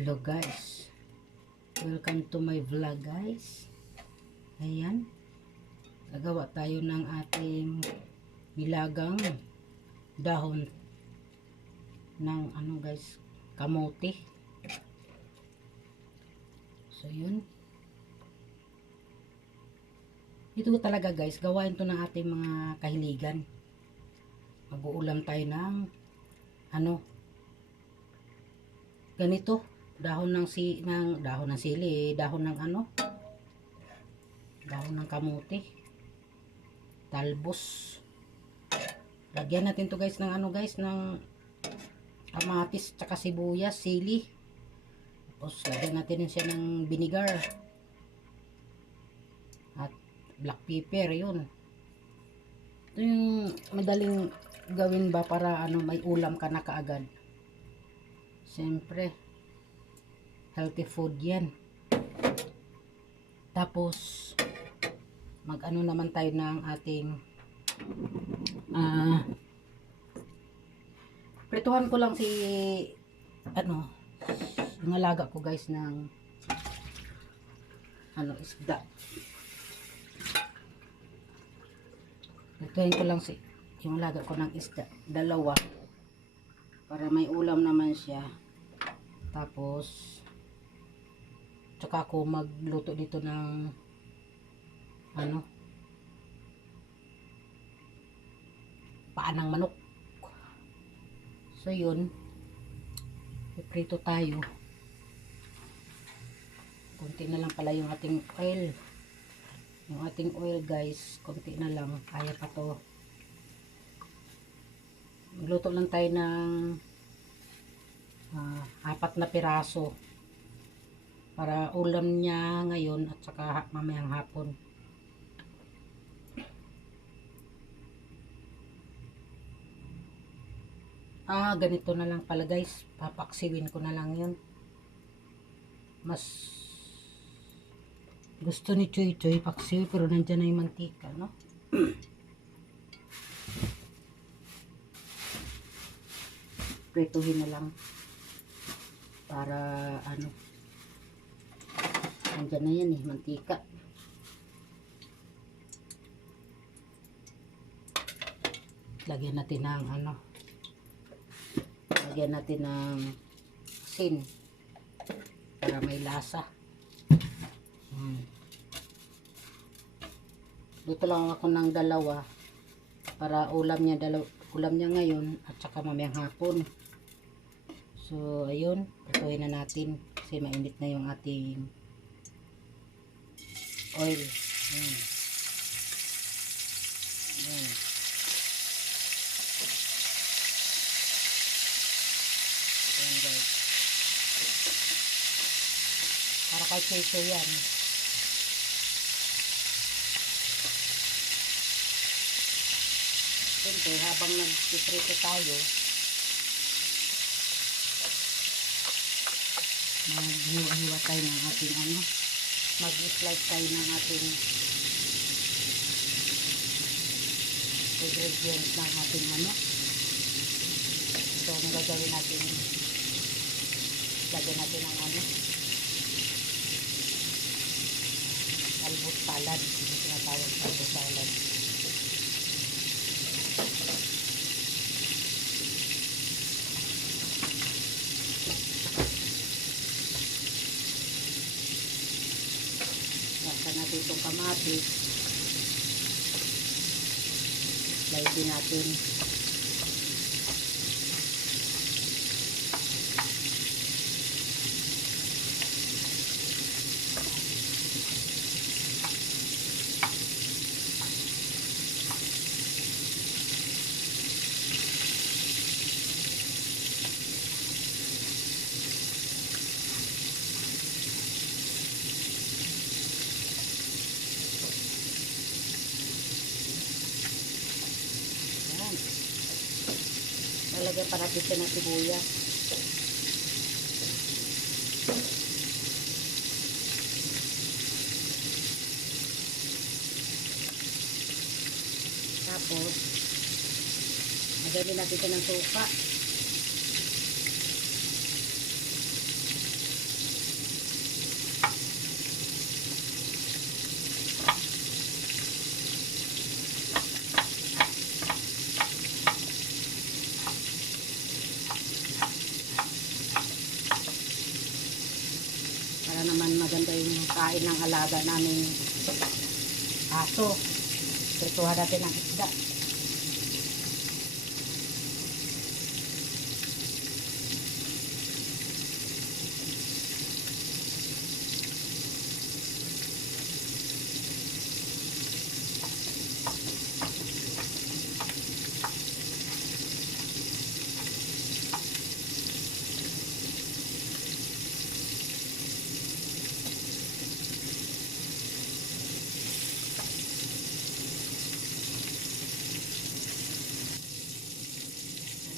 Hello guys, welcome to my vlog guys. Ayan, gagawa tayo ng ating nilagang dahon ng guys, kamote. So yun, ito talaga guys, gawain to ng ating mga kahiligan. Mag-uulam tayo ng ganito, dahon ng sili, dahon ng dahon ng kamote, talbos. Lagyan natin to guys ng ng kamatis tsaka sibuyas, sili. Tapos lagyan natin siya ng vinegar at black pepper. Yun, ito yung madaling gawin ba para may ulam ka na kaagad. Siyempre healthy food yan. Tapos naman tayo ng ating prituhan ko lang si yung alaga ko guys ng isda. Prituhin ko lang yung alaga ko ng isda, dalawa, para may ulam naman siya. Tapos tsaka ako magluto dito ng paa ng manok. So yun, iprito tayo. Konti na lang pala yung ating oil. Yung ating oil guys, konti na lang, kaya pa to. Magluto lang tayo ng 4 na piraso para ulam niya ngayon at saka mamayang hapon. Ganito na lang pala guys, papaksiwin ko na lang yun. Mas gusto ni Choy Choy paksiw, pero nandyan na yung mantika, no? Prituhin na lang para nandyan na yan mantika. Lagyan natin ng lagyan natin ng asin para may lasa. Dito lang ako ng dalawa para ulam niya ngayon at saka mamayang hapon. So ayun, prituhin na natin kasi mainit na yung ating oil. Ayan guys, para kay Choy yan. Siyempre habang nagpiprito tayo, maghiwa-hiwa tayo ng ating mag-slice tayo ng ating ingredients ng ating so ang gagawin natin, lagyan natin ng talbos salad. Yung tinatawag talbos salad. Lagyan natin itong kamatis, slice natin. Lalagyan pa natin siya ng sibuyas. Tapos lagyan natin siya ng suka. kain ng alaga naming aso. Prituhan natin ang isda.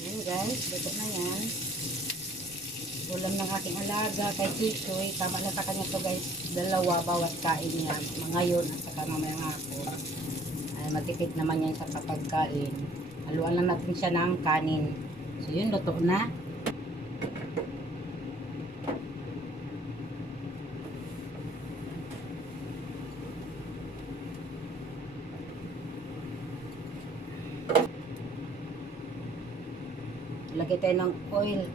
Ayan guys, luto na yan. Ulam ng aking alaga kay Chichoy. Tama na sa kanya to guys. 2 bawat kain niya. Ngayon at saka mamaya nga ako. Ay, matipid naman yan sa kapagkain. Haluan lang natin siya ng kanin. So yun, luto na. Lagay tayo ng oil.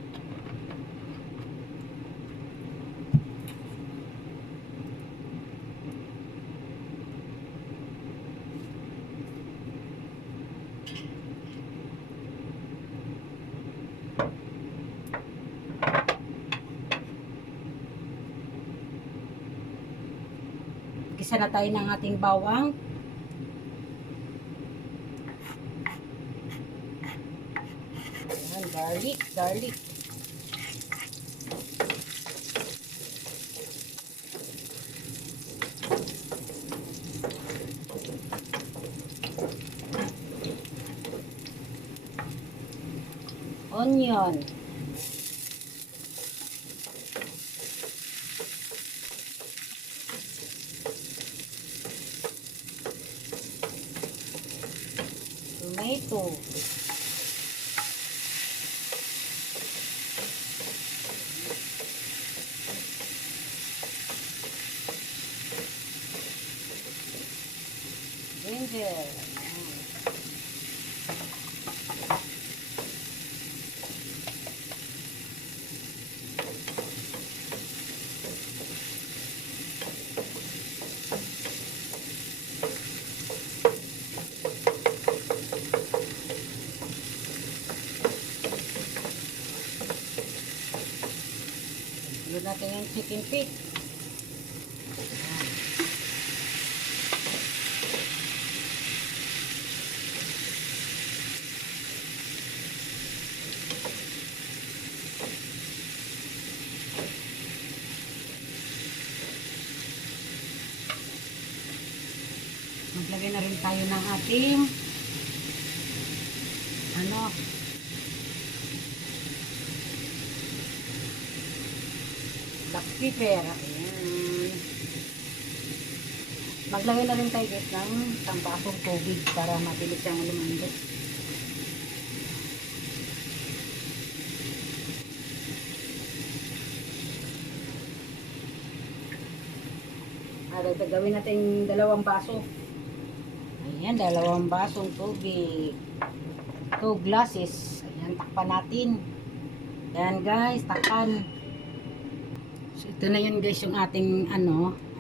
Gisa na tayo ng ating bawang. Ayan, garlic. Onion. Tomato. Ginger. Tulad natin yung chicken feet. Maglagay na rin tayo ng ating black pepper. Ayan. Maglagay na rin tayo guys ng isang basong tubig para mabilis siyang lumambot. Gagawin natin 2 baso. Ayan, 2 basong tubig. 2 glasses. Ayan, takpan natin. Ayan guys, takpan. So, ito na yun guys, yung ating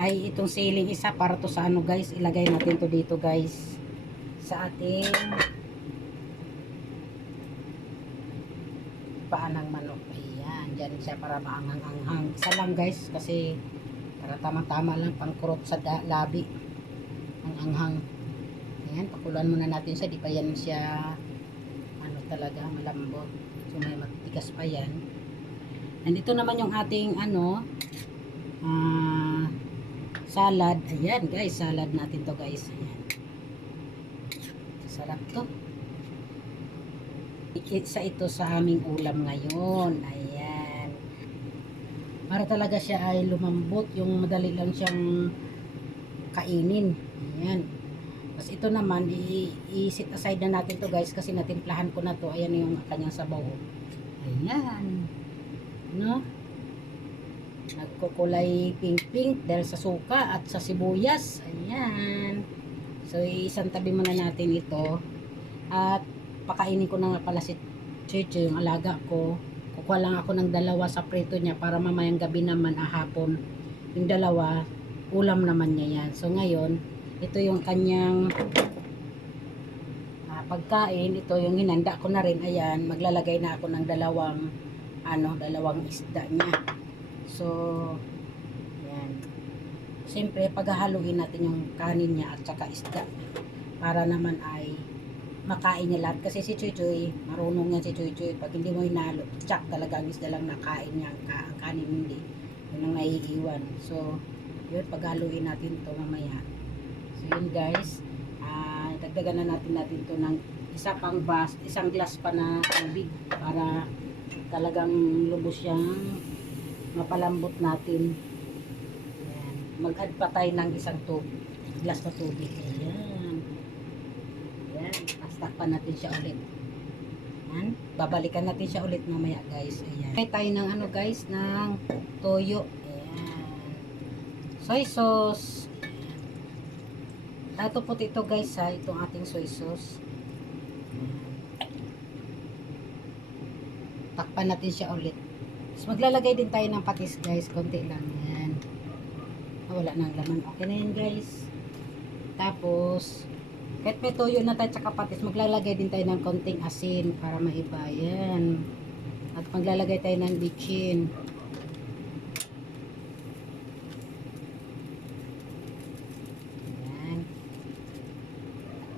ay itong siling isa para to sa guys. Ilagay natin to dito guys. Sa ating paan ng manok. Ayan, dyan siya para maanghang-anghang. Isa lang guys, kasi para tama-tama lang pangkurot sa labi ang anghang. Ayan, pakuluan muna natin siya, di pa yan siya talaga malambot, so may matigas pa yan. And ito naman yung ating salad. Ayan guys, salad natin to guys. Ayan, sarap to. Isa ito sa aming ulam ngayon. Ayan, para talaga siya ay lumambot, yung madali lang siyang kainin. Ayan. Tapos ito naman, i-set aside na natin to guys, kasi natimplahan ko na to. Ayan yung kanyang sabaw. Ayan. No? Nagkukulay pink-pink dahil sa suka at sa sibuyas. Ayan. So, isang tabi muna natin ito. At pakainin ko na nga pala si Chicho, yung alaga ko. Kukuha lang ako ng 2 sa prito niya para mamayang gabi naman hapon. Yung 2 ulam naman niya yan. So ngayon, ito yung kanyang pagkain. Ito yung hinanda ko na rin. Ayan, maglalagay na ako ng dalawang isda niya. So, ayan. Siyempre, paghahaluin natin yung kanin niya at saka isda. Para naman ay makain niya lahat. Kasi si Chuy Chuy, marunong yan si Chuy Chuy. Pag hindi mo hinalo, tsak talaga ang isda lang nakain niya. Ang kanin hindi. Yun ang naiiwan. So, yun, paghaluin natin to mamaya. So, yun guys. Dagdagan na natin to ng isang glass pa na tubig para talagang lubos siyang mapalambot natin. Ayan. Mag-add pa tayo ng isang glass na tubig. Ayan. Ayan. Takpan natin siya ulit. Ayan. Babalikan natin siya ulit mamaya guys. Ayan. Kaya tayo ng guys, ng toyo. Ayan. Soy sauce. Ito po ito guys ha, itong ating soy sauce. Takpan natin siya ulit. Tapos maglalagay din tayo ng patis guys, konti lang yan. Wala nang laman. Okay na yan guys. Tapos, kahit may toyo na tayo tsaka patis, maglalagay din tayo ng konting asin para maiba. Yan. At maglalagay tayo ng bitchin. Yan.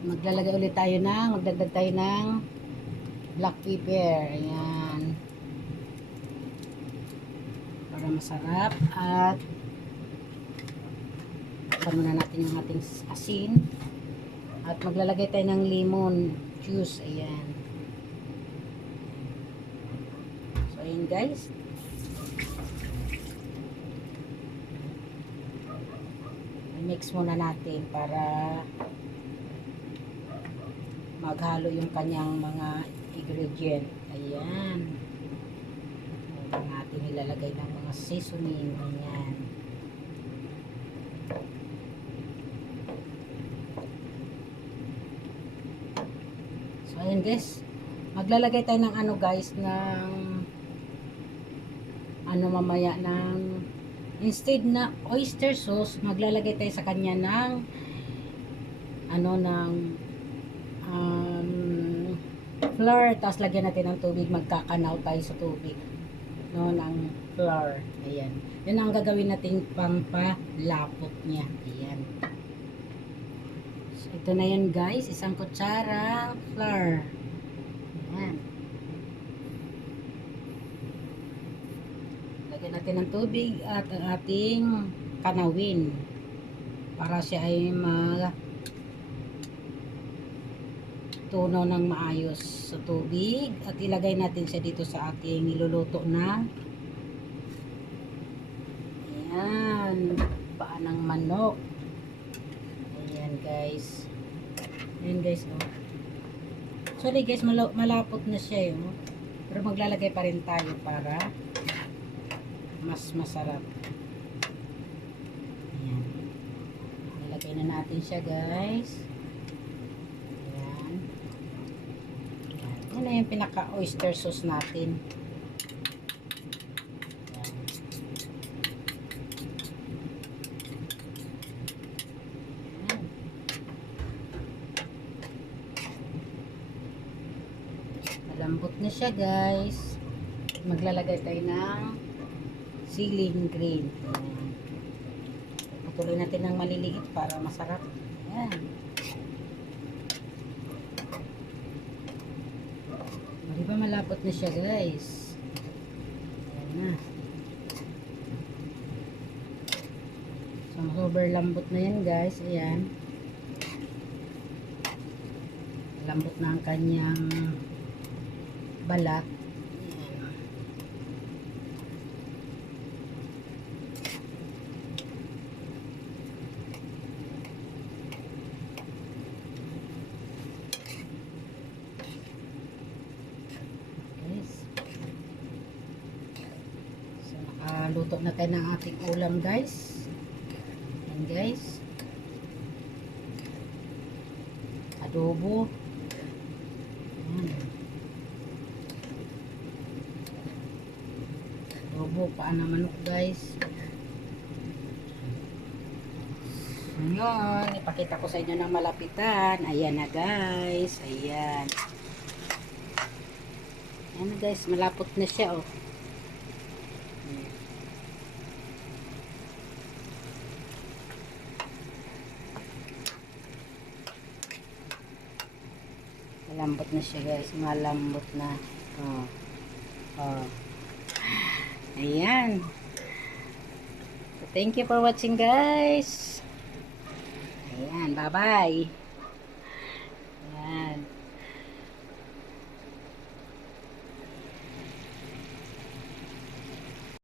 Maglalagay ulit tayo magdagdag tayo ng black pepper. Ayan. Para masarap. At muna natin yung ating asin. At maglalagay tayo ng lemon juice. Ayan. So, ayan guys. I-mix muna natin para maghalo yung kanyang mga ingredient. Ayan. Ayan natin ilalagay ng mga seasoning. Ayan. So, ayan guys. Maglalagay tayo ng guys, ng mamaya ng instead na oyster sauce, maglalagay tayo sa kanya ng ng flour, tapos lagyan natin ng tubig, magkakanaw tayo sa tubig ng flour. Ayan. Yun ang gagawin natin pampalapot niya. Ayan. So, ito na yun guys, isang kutsara flour. Ayan. Lagyan natin ng tubig at ang ating kanawin para siya ay tunaw ng maayos sa tubig at ilagay natin siya dito sa ating niluluto na ayan, paa ng manok. Ayan guys. Ayan guys, oh. Sorry guys, malapot na siya, oh. Pero maglalagay pa rin tayo para mas masarap. Ayan. Nilagay na natin siya guys. Yan na yung pinaka oyster sauce natin. Yan. Malambot na siya guys. Maglalagay tayo ng ceiling green. Patuloy natin ng maliliit para masarap. Yan. Diba malapot na siya guys. Ayan na. So sober lambot na yan guys. Ayan. Lambot na ang kanyang balat. Ayan. Luto na tayo ng ating ulam guys. Ayan guys. Adobo. Ayan. Adobo, paa ng manok guys. Ngayon, ipakita ko sa inyo ng malapitan. Ayan na guys. Ayan. Ayan na guys, malapot na siya oh. Malambot na siya guys, malambot na. Oh. Oh. Ayan. So, thank you for watching guys. Ayan, bye-bye.